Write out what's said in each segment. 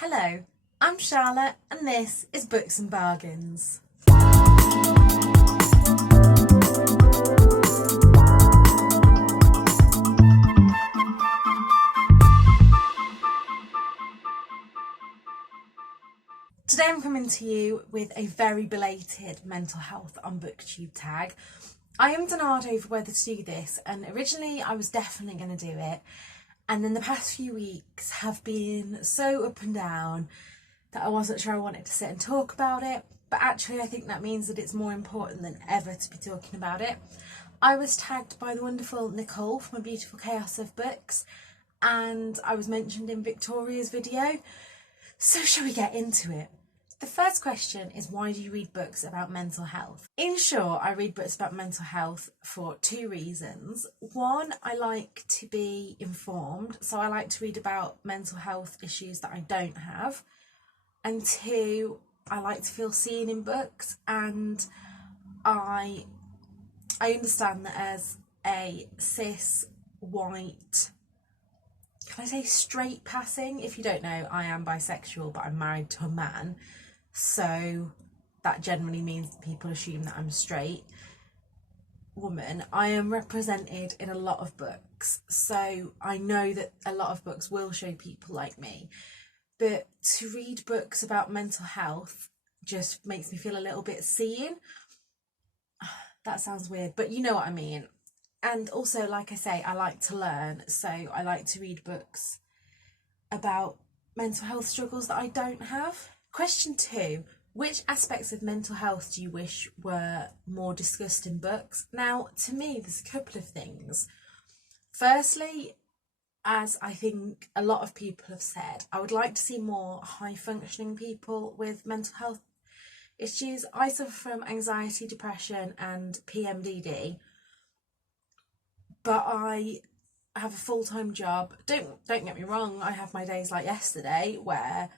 Hello, I'm Charlotte and this is Books and Bargains. Today I'm coming to you with a very belated mental health on Booktube tag. I am denied over whether to do this, and originally I was definitely going to do it, and then the past few weeks have been so up and down that I wasn't sure I wanted to sit and talk about it, but actually I think that means that it's more important than ever to be talking about it. I was tagged by the wonderful Nicole from A Beautiful Chaos of Books, and I was mentioned in Victoria's video, so shall we get into it? The first question is, why do you read books about mental health? In short, I read books about mental health for two reasons. One, I like to be informed, so I like to read about mental health issues that I don't have. And two, I like to feel seen in books, and I understand that as a cis, white, can I say straight passing? If you don't know, I am bisexual, but I'm married to a man. So that generally means people assume that I'm a straight woman. I am represented in a lot of books, so I know that a lot of books will show people like me. But to read books about mental health just makes me feel a little bit seen. That sounds weird, but you know what I mean. And also, like I say, I like to learn, so I like to read books about mental health struggles that I don't have. Question 2, which aspects of mental health do you wish were more discussed in books? Now, to me, there's a couple of things. Firstly, as I think a lot of people have said, I would like to see more high-functioning people with mental health issues. I suffer from anxiety, depression and PMDD, but I have a full-time job. Don't get me wrong, I have my days like yesterday where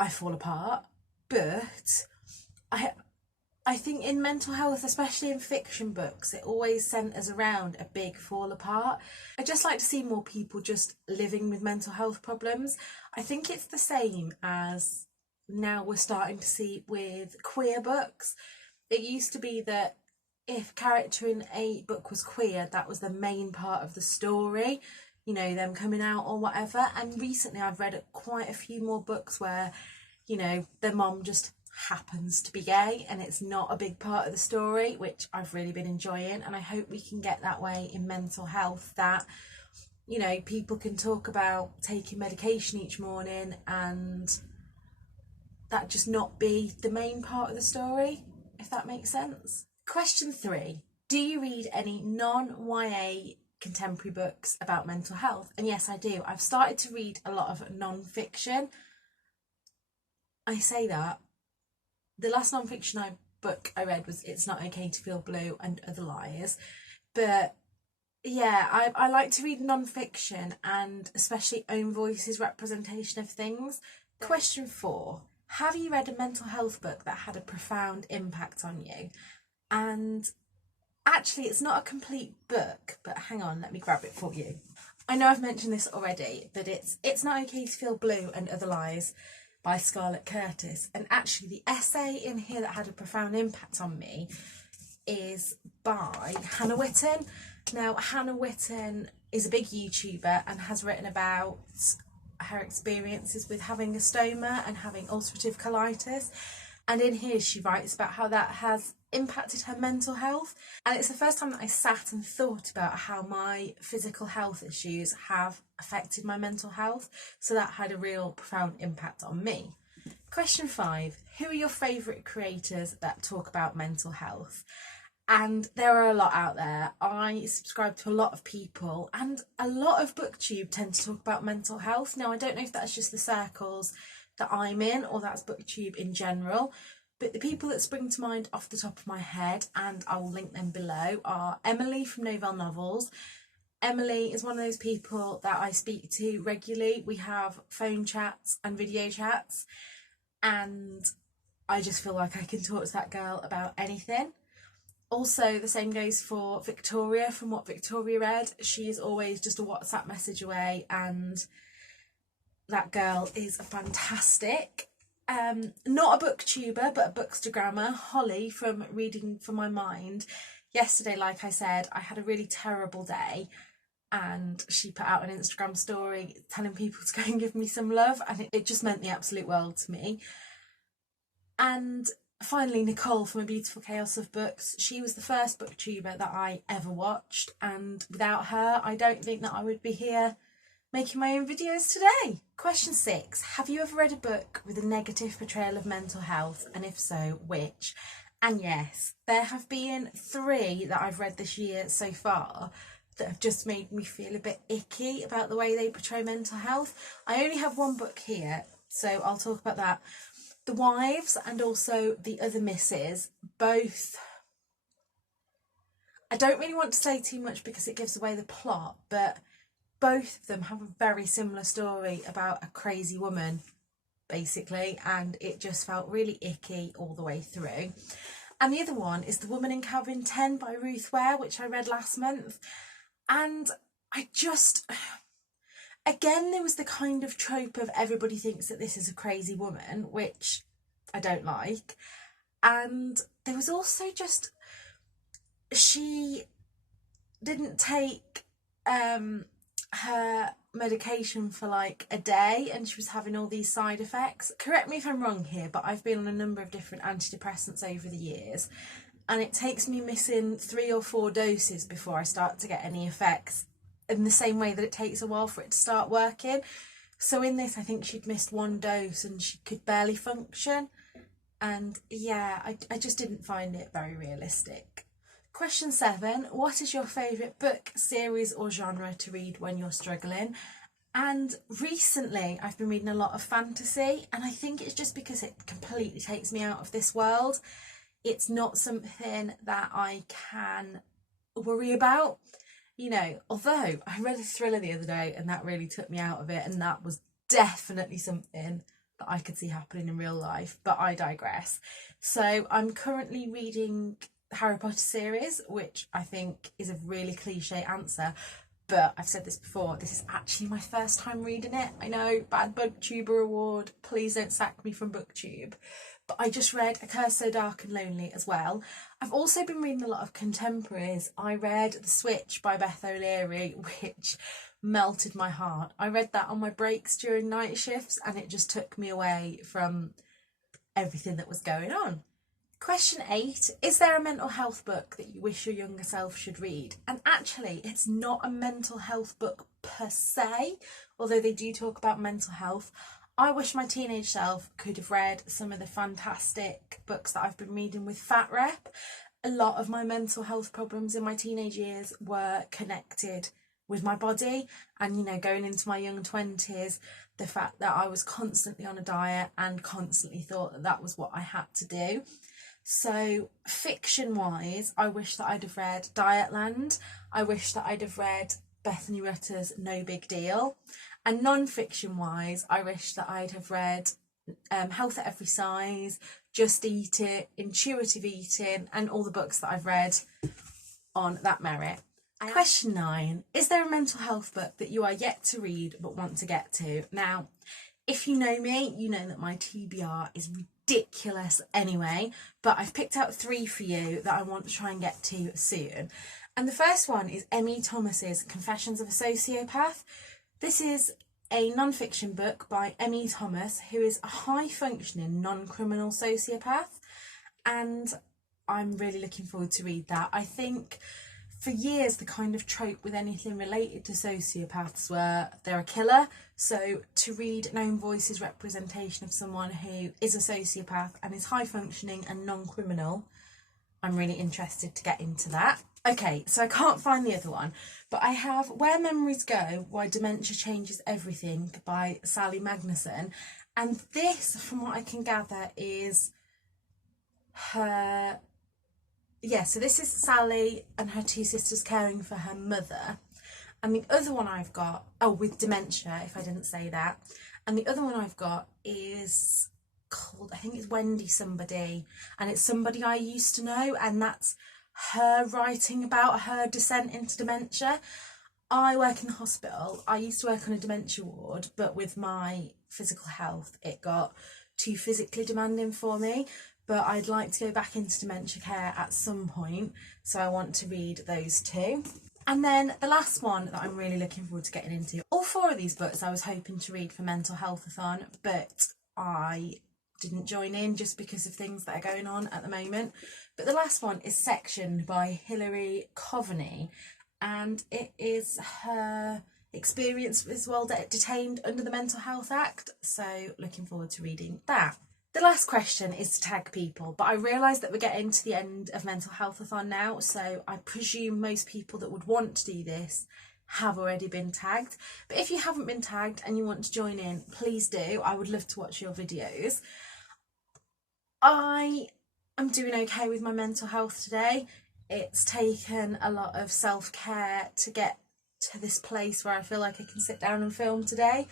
I fall apart, but I think in mental health, especially in fiction books, it always centres around a big fall apart. I just like to see more people just living with mental health problems. I think it's the same as now we're starting to see with queer books. It used to be that if a character in a book was queer, that was the main part of the story, you know, them coming out or whatever. And recently I've read quite a few more books where, you know, their mom just happens to be gay and it's not a big part of the story, which I've really been enjoying. And I hope we can get that way in mental health, that, you know, people can talk about taking medication each morning and that just not be the main part of the story, if that makes sense. Question 3, do you read any non-YA contemporary books about mental health? And yes, I do. I've started to read a lot of non-fiction. I say that. The last non-fiction book I read was It's Not Okay to Feel Blue and Other Lies. But yeah, I like to read non-fiction, and especially own voices representation of things. Question 4, have you read a mental health book that had a profound impact on you? And actually, it's not a complete book, but hang on, let me grab it for you. I know I've mentioned this already, but it's Not Okay to Feel Blue and Other Lies by Scarlett Curtis. And actually, the essay in here that had a profound impact on me is by Hannah Witten. Now, Hannah Witten is a big YouTuber and has written about her experiences with having a stoma and having ulcerative colitis. And in here she writes about how that has impacted her mental health. And it's the first time that I sat and thought about how my physical health issues have affected my mental health. So that had a real profound impact on me. Question 5, who are your favourite creators that talk about mental health? And there are a lot out there. I subscribe to a lot of people, and a lot of Booktube tend to talk about mental health. Now, I don't know if that's just the circles that I'm in or that's Booktube in general, but the people that spring to mind off the top of my head, and I will link them below, are Emily from Novelle Novels. Emily is one of those people that I speak to regularly. We have phone chats and video chats, and I just feel like I can talk to that girl about anything. Also, the same goes for Victoria from What Victoria Read. She is always just a WhatsApp message away, and that girl is fantastic. Not a booktuber, but a bookstagrammer, Holly from Reading for My Mind. Yesterday, like I said, I had a really terrible day, and she put out an Instagram story telling people to go and give me some love, and it just meant the absolute world to me. And finally, Nicole from A Beautiful Chaos of Books. She was the first booktuber that I ever watched, and without her, I don't think that I would be here making my own videos today. Question 6. Have you ever read a book with a negative portrayal of mental health, and if so, which? And yes, there have been 3 that I've read this year so far that have just made me feel a bit icky about the way they portray mental health. I only have 1 book here, so I'll talk about that. The Wives and also The Other Misses, both, I don't really want to say too much because it gives away the plot, but both of them have a very similar story about a crazy woman, basically, and it just felt really icky all the way through. And the other one is The Woman in Cabin 10 by Ruth Ware, which I read last month, and I just, again, there was the kind of trope of everybody thinks that this is a crazy woman, which I don't like, and there was also just, she didn't take her medication for like a day, and she was having all these side effects. Correct me if I'm wrong here, but I've been on a number of different antidepressants over the years, and it takes me missing 3 or 4 doses before I start to get any effects, in the same way that it takes a while for it to start working. So in this, I think she'd missed 1 dose and she could barely function, and yeah, I just didn't find it very realistic. Question 7. What is your favourite book, series or genre to read when you're struggling? And recently I've been reading a lot of fantasy, and I think it's just because it completely takes me out of this world. It's not something that I can worry about, you know, although I read a thriller the other day and that really took me out of it, and that was definitely something that I could see happening in real life, but I digress. So I'm currently reading Harry Potter series, which I think is a really cliche answer, but I've said this before, this is actually my first time reading it. I know, bad booktuber award, please don't sack me from Booktube. But I just read A Curse So Dark and Lonely as well. I've also been reading a lot of contemporaries. I read The Switch by Beth O'Leary, which melted my heart. I read that on my breaks during night shifts, and it just took me away from everything that was going on. Question 8. Is there a mental health book that you wish your younger self should read? And actually, it's not a mental health book per se, although they do talk about mental health. I wish my teenage self could have read some of the fantastic books that I've been reading with Fat Rep. A lot of my mental health problems in my teenage years were connected with my body, and, you know, going into my young 20s, the fact that I was constantly on a diet and constantly thought that that was what I had to do. So fiction wise, I wish that I'd have read Dietland. I wish that I'd have read Bethany Rutter's No Big Deal. And non-fiction wise, I wish that I'd have read Health at Every Size, Just Eat It, Intuitive Eating, and all the books that I've read on that merit. Question 9. Is there a mental health book that you are yet to read but want to get to? Now, if you know me, you know that my TBR is ridiculous anyway, but I've picked out 3 for you that I want to try and get to soon. And the first one is Emmy Thomas's Confessions of a Sociopath. This is a non-fiction book by Emmy Thomas, who is a high-functioning non-criminal sociopath, and I'm really looking forward to read that. I think for years the kind of trope with anything related to sociopaths were they're a killer, so to read an own voice's representation of someone who is a sociopath and is high-functioning and non-criminal, I'm really interested to get into that. Okay, so I can't find the other one, but I have Where Memories Go, Why Dementia Changes Everything by Sally Magnuson, and this, from what I can gather, is her... Yeah, so this is Sally and her 2 sisters caring for her mother. And the other one I've got, oh, with dementia, if I didn't say that. And the other one I've got is called, I think it's Wendy Somebody, and it's somebody I used to know, and that's her writing about her descent into dementia. I work in the hospital. I used to work on a dementia ward, but with my physical health, it got too physically demanding for me. But I'd like to go back into dementia care at some point, so I want to read those two. And then the last one that I'm really looking forward to getting into, all four of these books I was hoping to read for Mentalhealthathon, but I didn't join in just because of things that are going on at the moment. But the last one is Section by Hilary Coveney, and it is her experience as well detained under the Mental Health Act, so looking forward to reading that. The last question is to tag people, but I realise that we're getting to the end of Mental Healthathon now, so I presume most people that would want to do this have already been tagged. But if you haven't been tagged and you want to join in, please do. I would love to watch your videos. I am doing okay with my mental health today. It's taken a lot of self-care to get to this place where I feel like I can sit down and film today,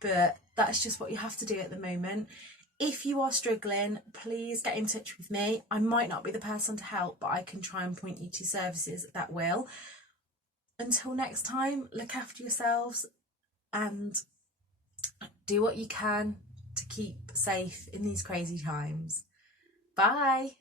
but that's just what you have to do at the moment. If you are struggling, please get in touch with me. I might not be the person to help, but I can try and point you to services that will. Until next time, look after yourselves and do what you can to keep safe in these crazy times. Bye.